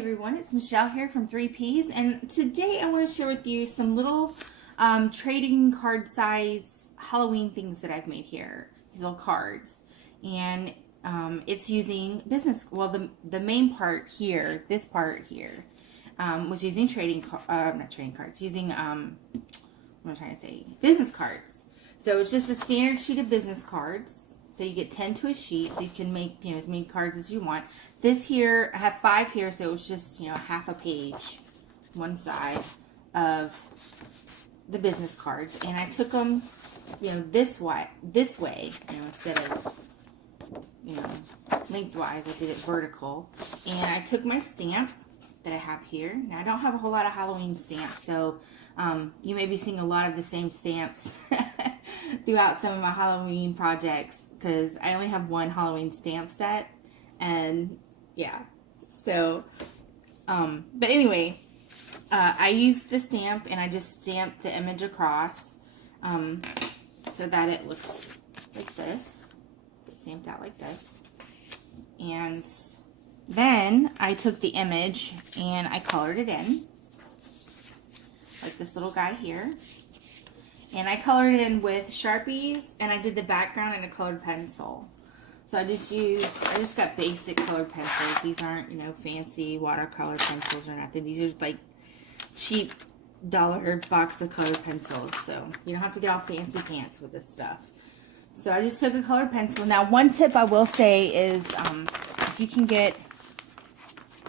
everyone, it's Michelle here from 3Ps, and today I want to share with you some little trading card size Halloween things that I've made here. These little cards, and it's using business. Well, the main part here, this part here, was using not trading cards, using what am I trying to say? Business cards. So it's just a standard sheet of business cards. So you get 10 to a sheet, so you can make, as many cards as you want. This here, I have 5 here, so it was just, half a page, one side of the business cards. And I took them, this way, instead of, lengthwise. I did it vertical. And I took my stamp that I have here. Now, I don't have a whole lot of Halloween stamps, so you may be seeing a lot of the same stamps throughout some of my Halloween projects, because I only have one Halloween stamp set, and yeah, so but anyway, I used the stamp and I just stamped the image across so that it looks like this. So stamped out like this, and then I took the image and I colored it in, like this little guy here. And I colored it in with Sharpies, and I did the background in a colored pencil. So I just got basic colored pencils. These aren't, fancy watercolor pencils or nothing. These are like cheap dollar box of colored pencils. So you don't have to get all fancy pants with this stuff. So I just took a colored pencil. Now, one tip I will say is if you can get,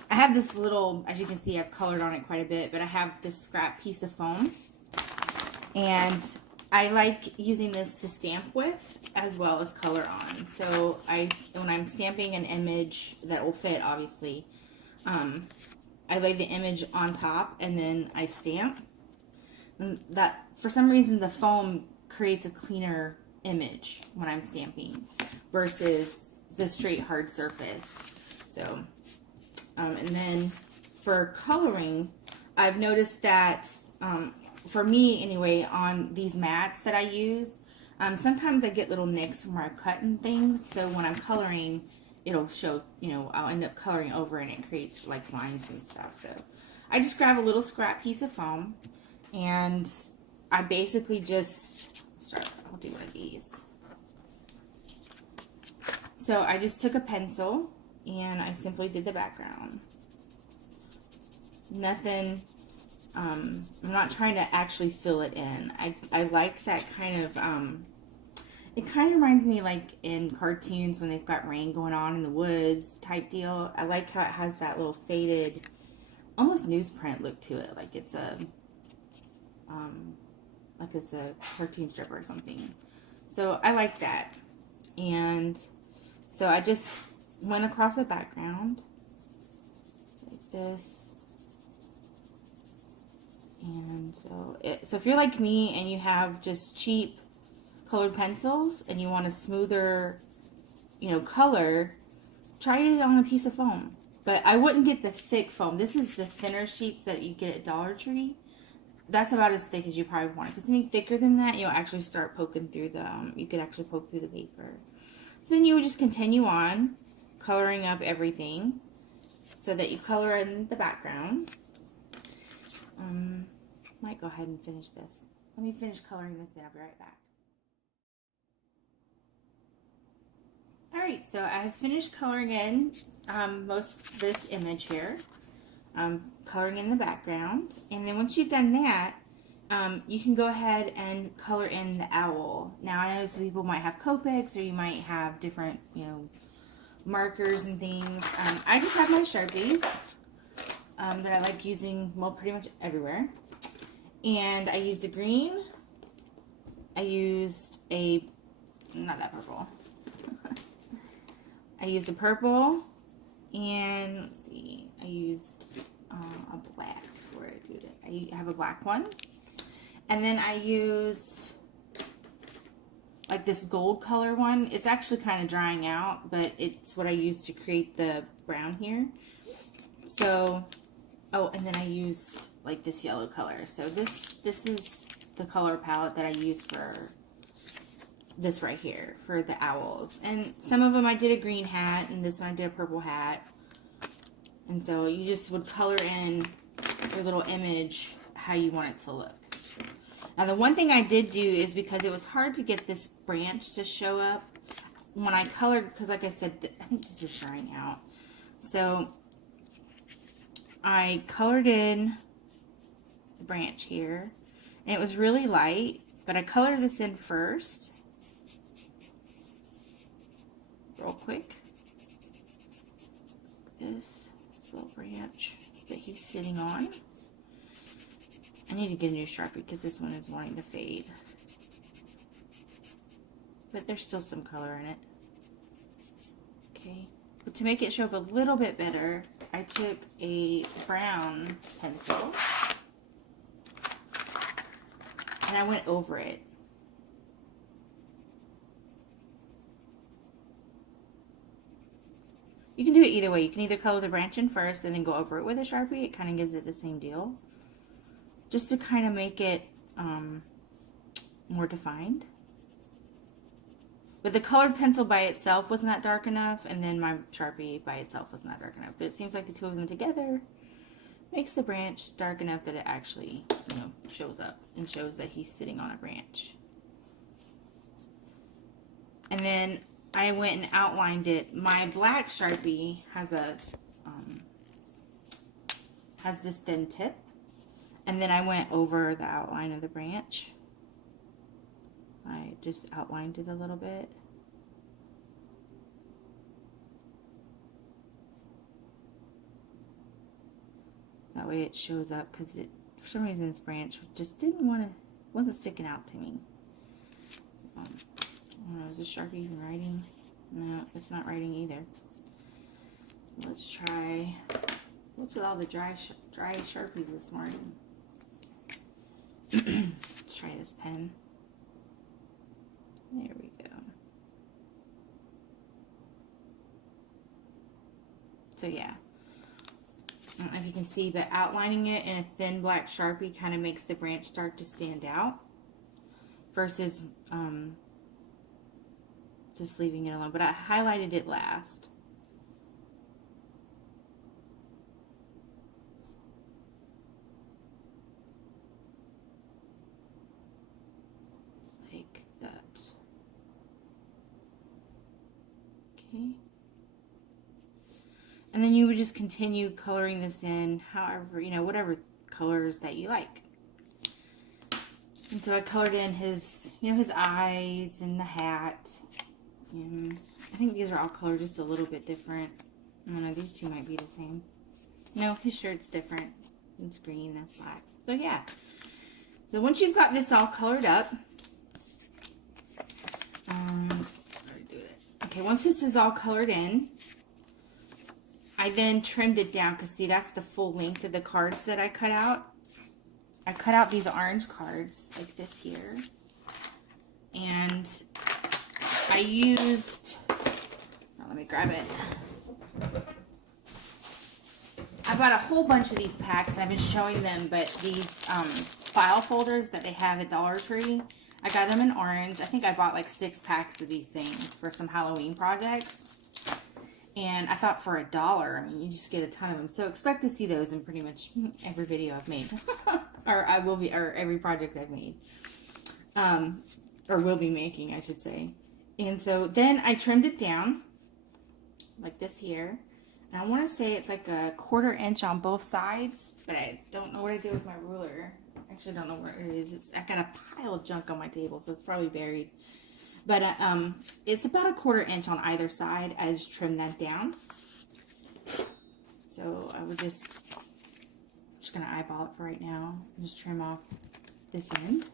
I have this little, as you can see, I've colored on it quite a bit, but I have this scrap piece of foam. And I like using this to stamp with as well as color on. So when I'm stamping an image that will fit, obviously, I lay the image on top and then I stamp. And that, for some reason, the foam creates a cleaner image when I'm stamping versus the straight hard surface. So, and then for coloring, I've noticed that for me anyway, on these mats that I use, sometimes I get little nicks from where I've cut and things, so when I'm coloring, it'll show, I'll end up coloring over and it creates like lines and stuff. So I just grab a little scrap piece of foam, and I basically just I'll do one of these. So I just took a pencil and I simply did the background. Nothing, I'm not trying to actually fill it in. I like that kind of, it kind of reminds me like in cartoons when they've got rain going on in the woods type deal. I like how it has that little faded, almost newsprint look to it. Like it's a cartoon strip or something. So I like that. And so I just went across the background like this. And so if you're like me and you have just cheap colored pencils and you want a smoother, color, try it on a piece of foam. But I wouldn't get the thick foam. This is the thinner sheets that you get at Dollar Tree. That's about as thick as you probably want it. Because anything thicker than that, you'll actually start poking through you could actually poke through the paper. So then you would just continue on coloring up everything so that you color in the background. Might go ahead and finish this. Let me finish coloring this in. I'll be right back. Alright, so I have finished coloring in most of this image here. Coloring in the background. And then once you've done that, you can go ahead and color in the owl. Now, I know some people might have Copics, or you might have different, markers and things. I just have my Sharpies that I like using, well, pretty much everywhere. And I used a green. I used not that purple. I used a purple. And let's see, I used a black. Where did I do that? I have a black one. And then I used like this gold color one. It's actually kind of drying out, but it's what I used to create the brown here. So, and then I used like this yellow color. So this is the color palette that I use for this right here, for the owls. And some of them I did a green hat, and this one I did a purple hat. And so you just would color in your little image how you want it to look. Now the one thing I did do is, because it was hard to get this branch to show up when I colored, because like I said, I think this is drying out. So I colored in the branch here, and it was really light, but I colored this in first, real quick. This little branch that he's sitting on. I need to get a new Sharpie because this one is wanting to fade. But there's still some color in it. Okay. But to make it show up a little bit better, I took a brown pencil and I went over it. You can do it either way. You can either color the branch in first and then go over it with a Sharpie. It kind of gives it the same deal. Just to kind of make it more defined. But the colored pencil by itself was not dark enough, and then my Sharpie by itself was not dark enough. But it seems like the two of them together makes the branch dark enough that it actually, you know, shows up and shows that he's sitting on a branch. And then I went and outlined it. My black Sharpie has a has this thin tip, and then I went over the outline of the branch. I just outlined it a little bit. That way it shows up, because it, for some reason, this branch just wasn't sticking out to me. So, I don't know, is this Sharpie even writing? No, it's not writing either. Let's try, what's with all the dry Sharpies this morning? Let's try this pen. There we go. So yeah, I don't know if you can see, but outlining it in a thin black Sharpie kind of makes the branch start to stand out versus just leaving it alone. But I highlighted it last. Like that. Okay. And then you would just continue coloring this in however, you know, whatever colors that you like. And so I colored in his, you know, his eyes and the hat. And I think these are all colored just a little bit different. I don't know, these two might be the same. No, his shirt's different. It's green, that's black. So yeah. So once you've got this all colored up, okay, once this is all colored in, I then trimmed it down, because see, that's the full length of the cards that I cut out. I cut out these orange cards like this here. And I used, let me grab it. I bought a whole bunch of these packs, and I've been showing them, but these file folders that they have at Dollar Tree, I got them in orange. I think I bought like 6 packs of these things for some Halloween projects. And I thought for $1, I mean, you just get a ton of them. So expect to see those in pretty much every video I've made. or every project I've made. Or will be making, I should say. And so then I trimmed it down, like this here. And I want to say it's like a 1/4 inch on both sides, but I don't know what I did with my ruler. I actually don't know where it is. I got a pile of junk on my table, so it's probably buried. But it's about a 1/4 inch on either side. I just trimmed that down. So I would just going to eyeball it for right now. Just trim off this end.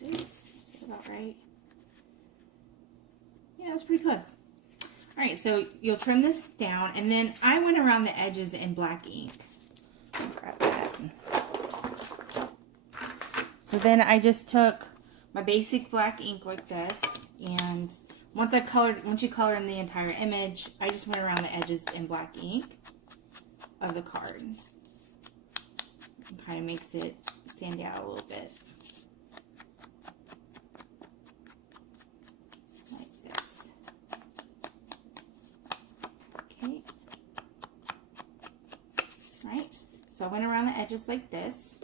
Is that about right? Yeah, that's pretty close. All right, so you'll trim this down, and then I went around the edges in black ink. Grab that. So then I just took my basic black ink like this, and once you color in the entire image, I just went around the edges in black ink of the card. It kind of makes it stand out a little bit. Like this. So I went around the edges like this.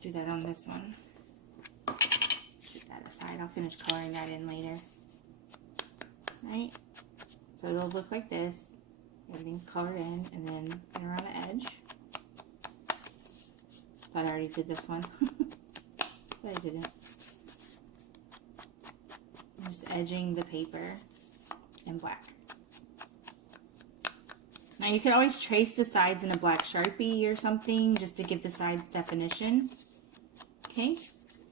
Do that on this one. Keep that aside. I'll finish coloring that in later. Right? So it'll look like this. Everything's colored in, and then around the edge. Thought I already did this one, but I didn't. I'm just edging the paper in black. Now you could always trace the sides in a black Sharpie or something just to give the sides definition. Okay,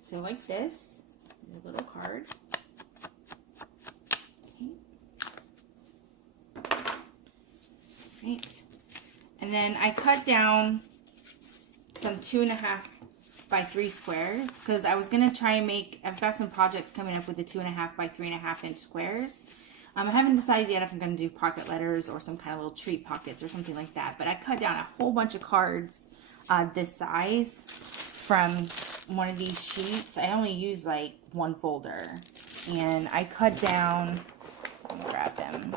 so like this, a little card. Okay. Right. And then I cut down some 2.5 by 3 squares because I was going to try and make, I've got some projects coming up with the 2.5 by 3.5 inch squares. I haven't decided yet if I'm going to do pocket letters or some kind of little treat pockets or something like that. But I cut down a whole bunch of cards this size from one of these sheets. I only use like one folder. And I cut down, let me grab them.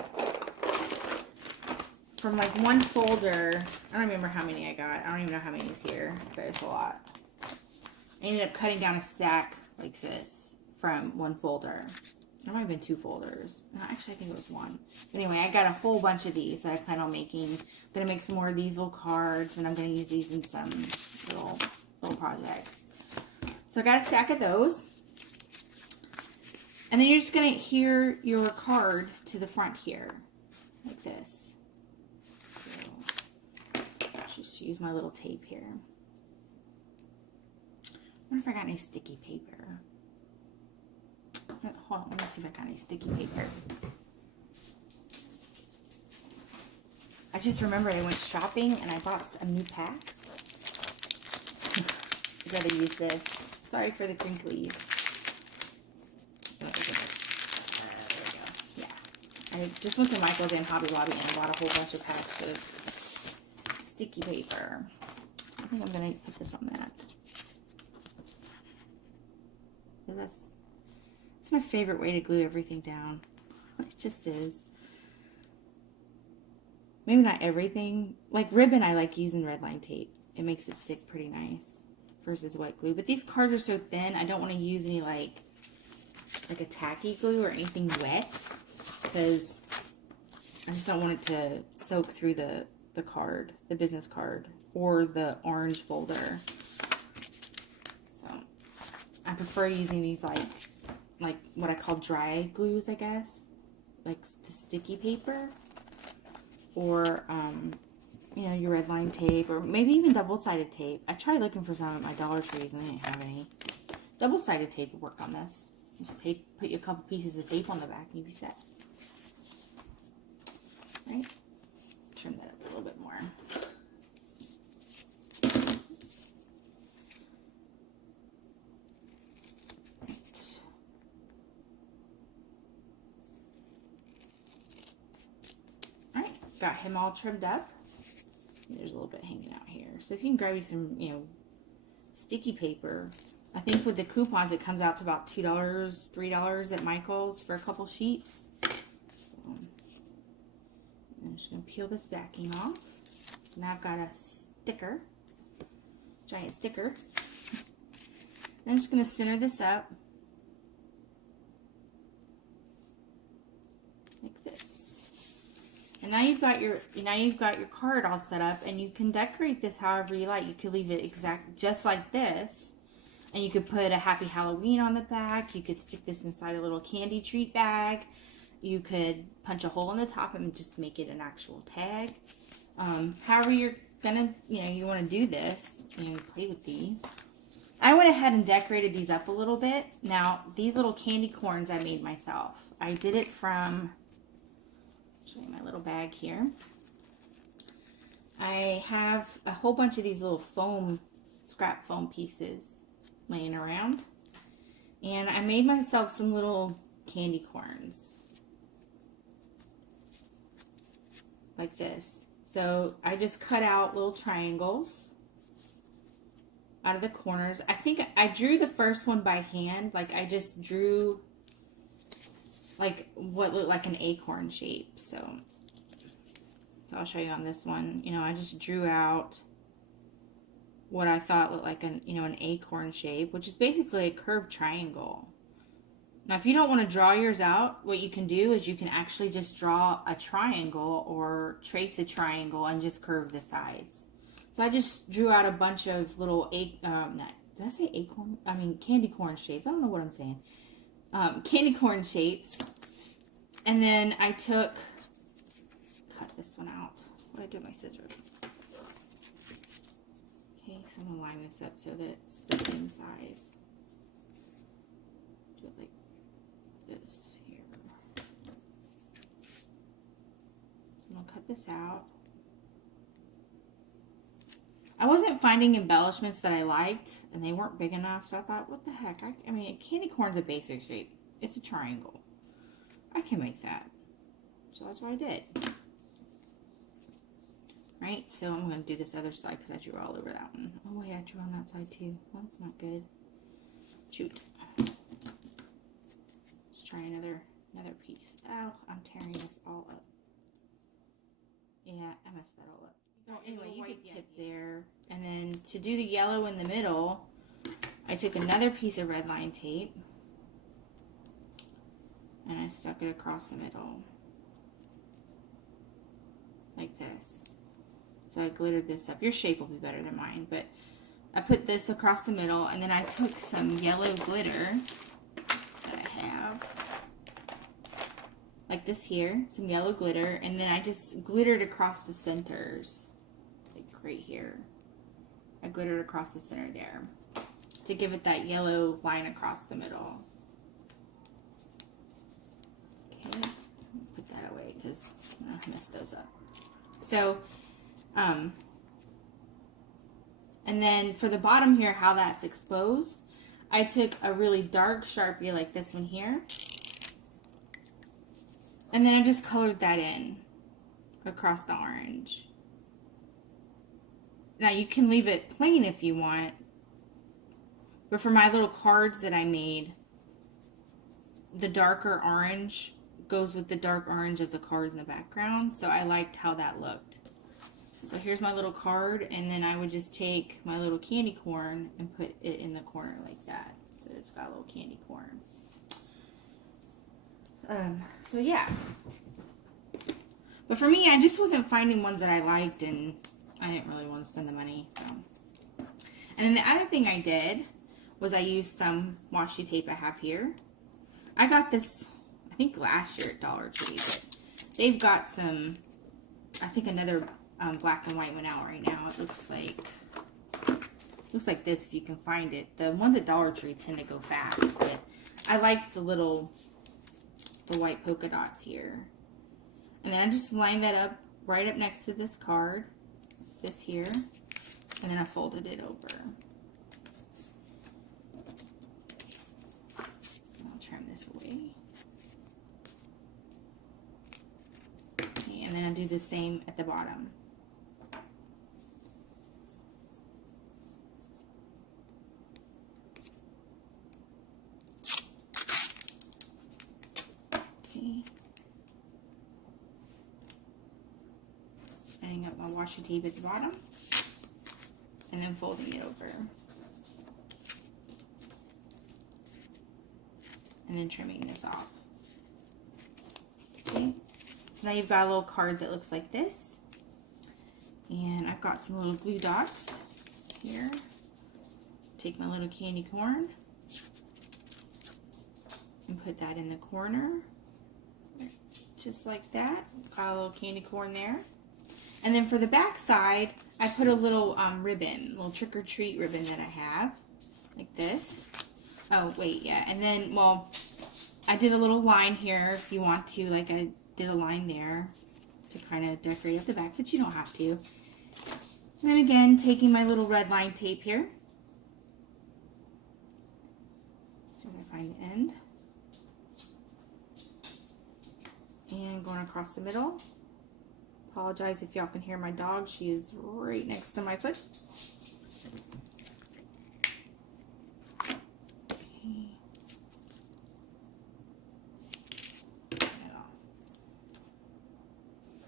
From like one folder, I don't remember how many I got. I don't even know how many is here, but it's a lot. I ended up cutting down a stack like this from one folder. There might have been 2 folders. No, actually, I think it was 1. Anyway, I got a whole bunch of these that I plan on making. I'm going to make some more of these little cards, and I'm going to use these in some little projects. So I got a stack of those. And then you're just going to adhere your card to the front here, like this. So, let's just use my little tape here. I wonder if I got any sticky paper. Hold on, let me see if I got any sticky paper. I just remembered I went shopping and I bought some new packs. I gotta use this. Sorry for the crinklies. There we go. Yeah. I just went to Michael's and Hobby Lobby and I bought a whole bunch of packs of sticky paper. I think I'm gonna put this on that. It's my favorite way to glue everything down. It just is. Maybe not everything. Like ribbon, I like using red line tape. It makes it stick pretty nice versus wet glue. But these cards are so thin, I don't want to use any like a tacky glue or anything wet because I just don't want it to soak through the card, the business card, or the orange folder. So I prefer using these like what I call dry glues, I guess, like the sticky paper, or you know, your red line tape, or maybe even double-sided tape. I tried looking for some at my Dollar Trees and they didn't have any. Double-sided tape would work on this. Just put you a couple pieces of tape on the back and you'd be set. Right? Trim that up a little bit more. Got him all trimmed up. There's a little bit hanging out here. So if you can grab you some, you know, sticky paper. I think with the coupons it comes out to about $2, $3 at Michael's for a couple sheets. So I'm just going to peel this backing off. So now I've got a sticker, giant sticker. Then I'm just going to center this up. And now you've got your card all set up, and you can decorate this however you like. You could leave it just like this, and you could put a Happy Halloween on the back. You could stick this inside a little candy treat bag. You could punch a hole in the top and just make it an actual tag. However you're gonna, you want to do this, play with these. I went ahead and decorated these up a little bit. Now these little candy corns I made myself. I did it from. Show you my little bag here. I have a whole bunch of these little scrap foam pieces laying around. And I made myself some little candy corns. Like this. So I just cut out little triangles out of the corners. I think I drew the first one by hand. Like I just drew like what looked like an acorn shape. So So I'll show you on this one. You know, I just drew out what I thought looked like an, you know, an acorn shape, which is basically a curved triangle. Now, if you don't want to draw yours out, what you can do is you can actually just draw a triangle or trace a triangle and just curve the sides. So I just drew out a bunch of little, did I say acorn? I mean candy corn shapes. I don't know what I'm saying. Candy corn shapes. And then I cut this one out. What did I do with my scissors? Okay, so I'm going to line this up so that it's the same size. Do it like this here. I'm going to cut this out. I wasn't finding embellishments that I liked, and they weren't big enough, so I thought, what the heck? I mean, a candy corn's a basic shape. It's a triangle. I can make that. So that's what I did. Right, so I'm going to do this other side because I drew all over that one. Oh, wait, I drew on that side too. Well, that's not good. Shoot. Let's try another piece. Oh, I'm tearing this all up. Yeah, I messed that all up. Oh, anyway, you could tip there. And then to do the yellow in the middle, I took another piece of red line tape and I stuck it across the middle. Like this. So I glittered this up. Your shape will be better than mine, but I put this across the middle, and then I took some yellow glitter that I have, like this here, some yellow glitter, and then I just glittered across the centers, like right here. I glittered across the center there to give it that yellow line across the middle. Okay, put that away because I messed those up. So, and then for the bottom here, how that's exposed, I took a really dark Sharpie like this one here, and then I just colored that in across the orange. Now you can leave it plain if you want, but for my little cards that I made, the darker orange goes with the dark orange of the card in the background, so I liked how that looked. So here's my little card, and then I would just take my little candy corn and put it in the corner like that. So it's got a little candy corn. So yeah. But for me, I just wasn't finding ones that I liked, and I didn't really want to spend the money, so. And then the other thing I did was I used some washi tape I have here. I got this, I think last year at Dollar Tree, but they've got some, I think another black and white one out right now. It looks like this if you can find it. The ones at Dollar Tree tend to go fast, but I like the white polka dots here. And then I just line that up right up next to this card, this here, and then I folded it over. I'll trim this away. Okay, and then I'll do the same at the bottom. Setting up my washi tape at the bottom and then folding it over and then trimming this off. Okay, so now you've got a little card that looks like this, and I've got some little glue dots here. Take my little candy corn and put that in the corner. Just like that. Got a little candy corn there. And then for the back side, I put a little ribbon, a little trick-or-treat ribbon that I have, like this. Oh, wait, yeah. And then, well, I did a little line here if you want to, like I did a line there to kind of decorate up the back, but you don't have to. And then again, taking my little red line tape here. So I'm going to find the end. And going across the middle. Apologize if y'all can hear my dog. She is right next to my foot. Okay.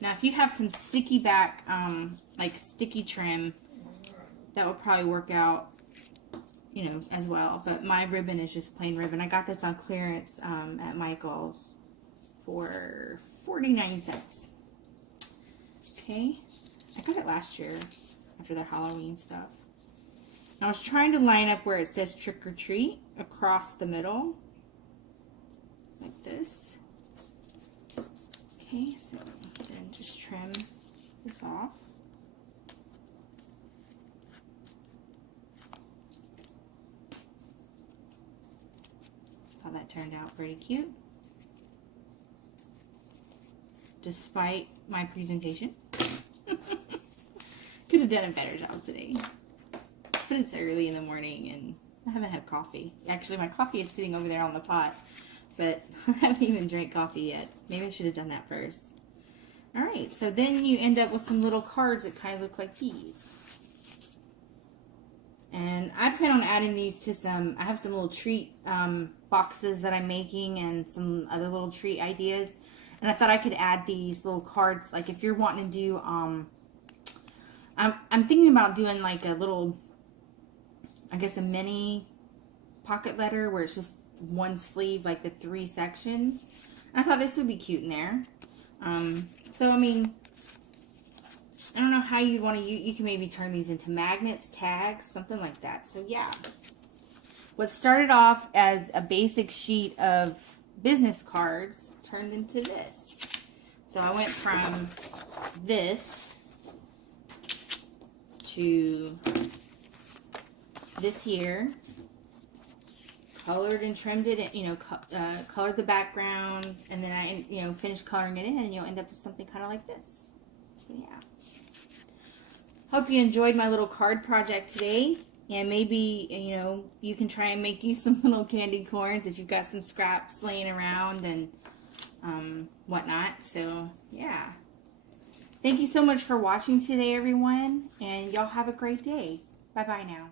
Now, if you have some sticky back, like sticky trim, that would probably work out, you know, as well. But my ribbon is just plain ribbon. I got this on clearance at Michael's for 49 cents. Okay. I got it last year after their Halloween stuff. I was trying to line up where it says trick or treat across the middle. Like this. Okay, so then just trim this off. Thought that turned out pretty cute. Despite my presentation. Could have done a better job today. But it's early in the morning and I haven't had coffee. Actually, my coffee is sitting over there on the pot. But I haven't even drank coffee yet. Maybe I should have done that first. Alright, so then you end up with some little cards that kind of look like these. And I plan on adding these to some, I have some little treat boxes that I'm making and some other little treat ideas. And I thought I could add these little cards, like if you're wanting to do, I'm thinking about doing like a little, I guess a mini pocket letter where it's just one sleeve, like the 3 sections. And I thought this would be cute in there. So, I mean, I don't know how you'd want to use, you can maybe turn these into magnets, tags, something like that. So, yeah. What started off as a basic sheet of business cards turned into this. So, I went from this to this here. Colored and trimmed it, you know, colored the background, and then I, you know, finished coloring it in, and you'll end up with something kind of like this. So, yeah. Hope you enjoyed my little card project today, and maybe, you know, you can try and make you some little candy corns if you've got some scraps laying around and whatnot. So, yeah. Thank you so much for watching today, everyone, and y'all have a great day. Bye-bye now.